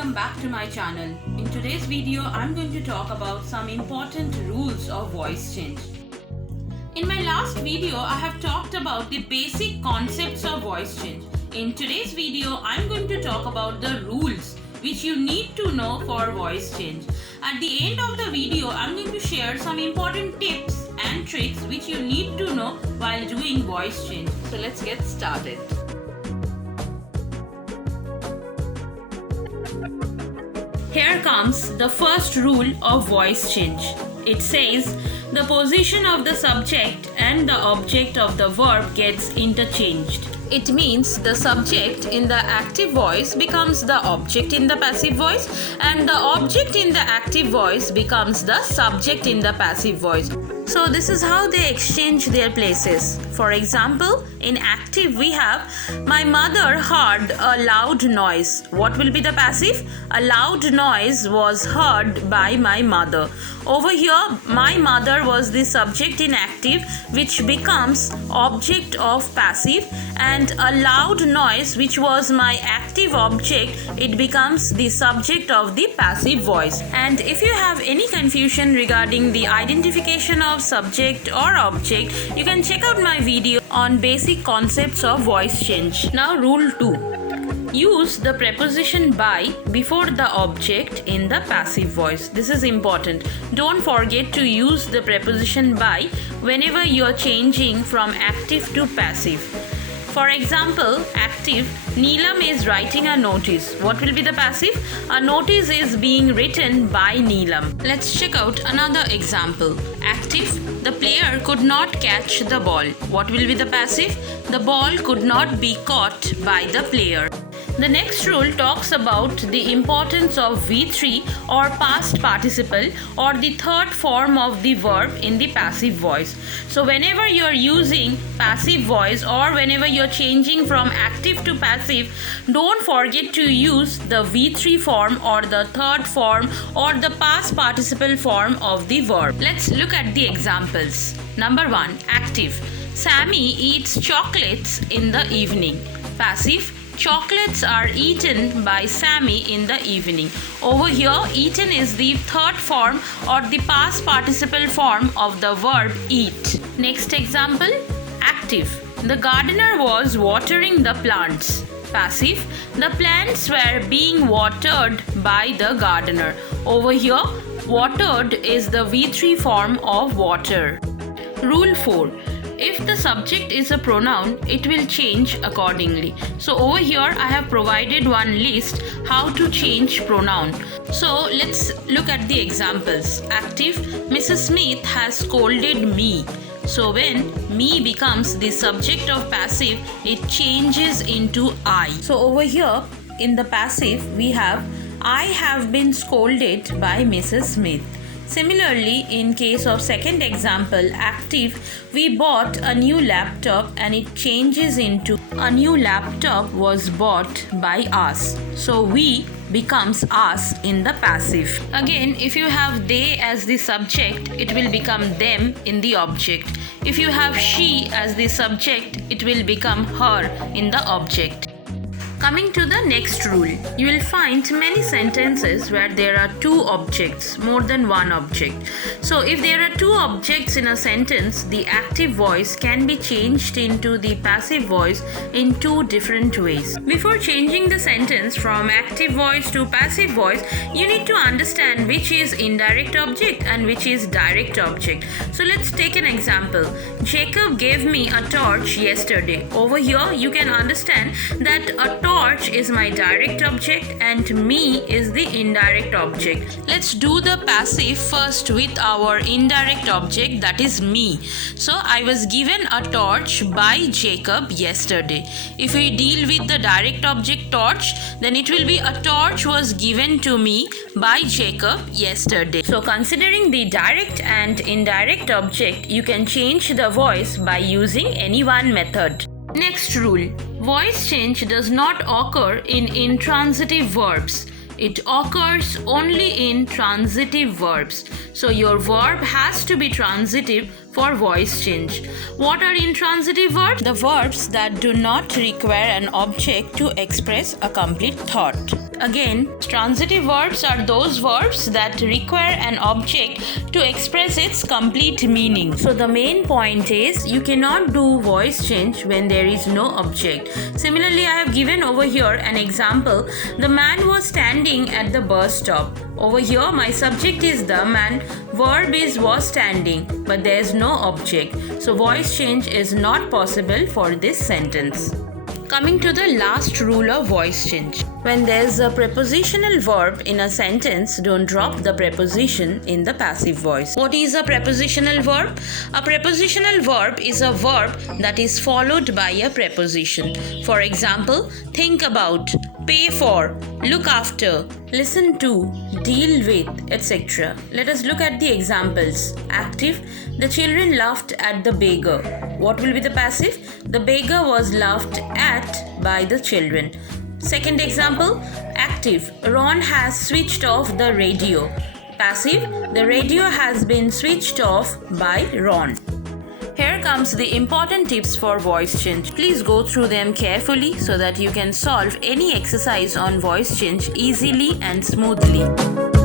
welcome back to my channel. In today's video, I'm going to talk about some important rules of voice change. In my last video, I have talked about the basic concepts of voice change. In today's video, I'm going to talk about the rules which you need to know for voice change. At the end of the video, I'm going to share some important tips and tricks which you need to know while doing voice change. So let's get started. Here comes the first rule of voice change. It says the position of the subject and the object of the verb gets interchanged. It means the subject in the active voice becomes the object in the passive voice, and the object in the active voice becomes the subject in the passive voice. So this is how they exchange their places. For example, in active we have my mother heard a loud noise. What will be the passive? A loud noise was heard by my mother. Over here, my mother was the subject in active, which becomes object of passive, and a loud noise, which was my active object, it becomes the subject of the passive voice. And if you have any confusion regarding the identification of subject or object, you can check out my video on basic concepts of voice change. Now rule 2. Use the preposition by before the object in the passive voice. This is important. Don't forget to use the preposition by whenever you are changing from active to passive. For example, active, Neelam is writing a notice. What will be the passive? A notice is being written by Neelam. Let's check out another example. Active, the player could not catch the ball. What will be the passive? The ball could not be caught by the player. The next rule talks about the importance of V3 or past participle or the third form of the verb in the passive voice. So whenever you are using passive voice or whenever you are changing from active to passive, don't forget to use the V3 form or the third form or the past participle form of the verb. Let's look at the examples. Number 1. Active. Sammy eats chocolates in the evening. Passive. Chocolates are eaten by Sammy in the evening. Over here, eaten is the third form or the past participle form of the verb eat. Next example, active. The gardener was watering the plants. Passive. The plants were being watered by the gardener. Over here, watered is the V3 form of water. Rule 4. If the subject is a pronoun, it will change accordingly. So over here I have provided one list how to change pronoun. So let's look at the examples. Active, Mrs. Smith has scolded me. So when me becomes the subject of passive, it changes into I. So over here in the passive we have I have been scolded by Mrs. Smith. Similarly, in case of second example, active, we bought a new laptop and it changes into a new laptop was bought by us. So we becomes us in the passive. Again, if you have they as the subject, it will become them in the object. If you have she as the subject, it will become her in the object. Coming to the next rule, you will find many sentences where there are two objects, more than one object. So if there are two objects in a sentence, the active voice can be changed into the passive voice in two different ways. Before changing the sentence from active voice to passive voice, you need to understand which is indirect object and which is direct object. So let's take an example. Jacob gave me a torch yesterday. Over here, you can understand that a torch is my direct object and me is the indirect object. Let's do the passive first with our indirect object, that is me. So I was given a torch by Jacob yesterday. If we deal with the direct object torch, then it will be a torch was given to me by Jacob yesterday. So considering the direct and indirect object, you can change the voice by using any one method. Next rule. Voice change does not occur in intransitive verbs. It occurs only in transitive verbs. So your verb has to be transitive for voice change. What are intransitive verbs? The verbs that do not require an object to express a complete thought. Again, transitive verbs are those verbs that require an object to express its complete meaning. So the main point is you cannot do voice change when there is no object. Similarly, I have given over here an example. The man was standing at the bus stop. Over here, my subject is the man, verb is was standing, but there is no object. So voice change is not possible for this sentence. Coming to the last rule of voice change. When there's a prepositional verb in a sentence, don't drop the preposition in the passive voice. What is a prepositional verb? A prepositional verb is a verb that is followed by a preposition. For example, think about, pay for, look after, listen to, deal with, etc. Let us look at the examples. Active, the children laughed at the beggar. What will be the passive? The beggar was laughed at by the children. Second example, active, Ron has switched off the radio. Passive, the radio has been switched off by Ron. Here comes the important tips for voice change. Please go through them carefully so that you can solve any exercise on voice change easily and smoothly.